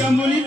que a mulher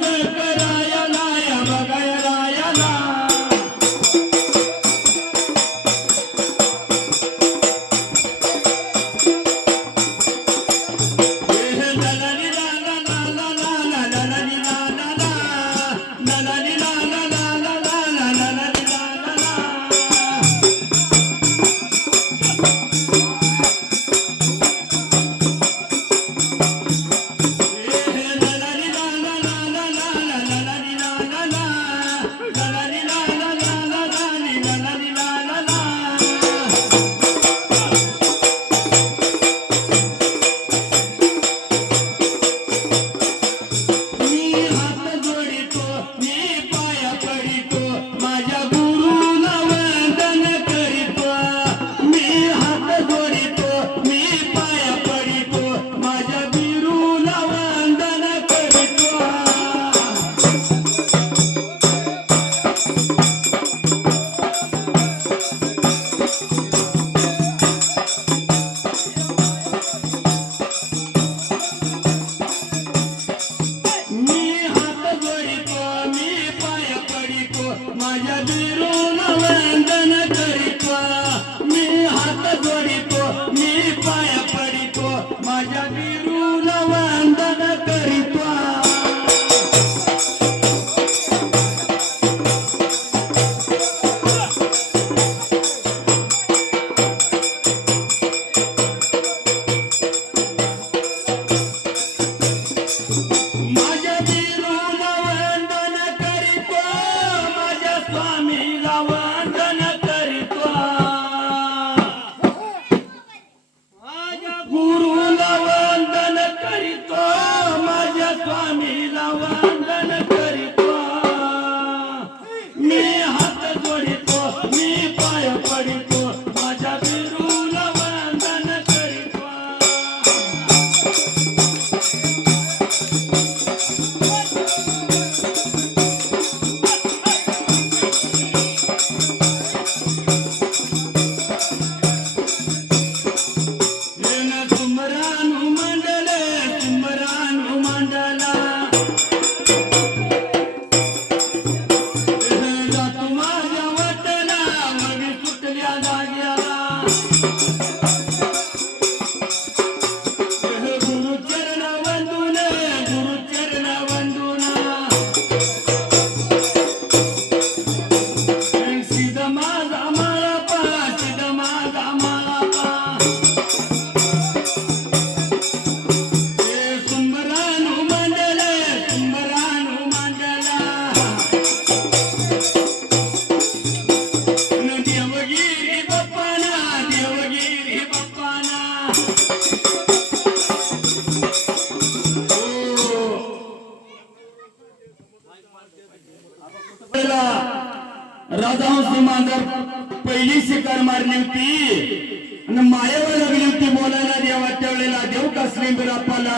कसली बिरापाला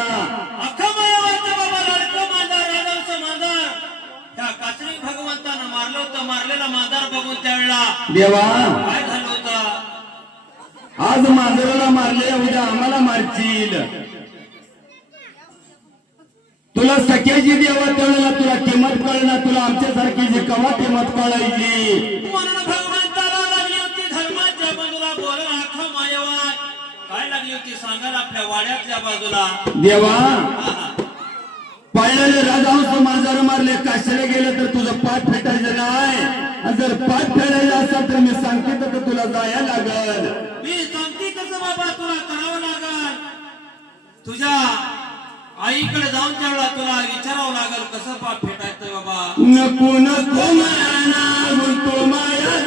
अख्खा बाबा लाडकं मांजर राजांचं मांजर त्या काचरी भगवंतानं मारलं होतं मारलेला मांजर बघून त्यावेळेला देवा. काय झालं होतं? आज मांजराला मारले उद्या आम्हाला मारतील. तुला सख्याची देवा त्यावेळेला तुला किंमत कळणार तुला आमच्यासारखी जी कवा किंमत कळायची? म्हणून आपल्या वाड्यातल्या बाजूला. देवा. पाळलेले राजाहंस मांजर मारले काशाला गेलं तर तुझं पाठ फेटायचं नाही. जर पाठ फेडायचं असेल तर मी सांगते तर तुला जाया लागल. मी सांगते कसं बाबा तुला करावं लागल. तुझ्या आईकडे जाऊन त्यावेळेला तुला विचारावं लागल कसं पाप फेटायचं बाबा? नको नको माया गुंतो माया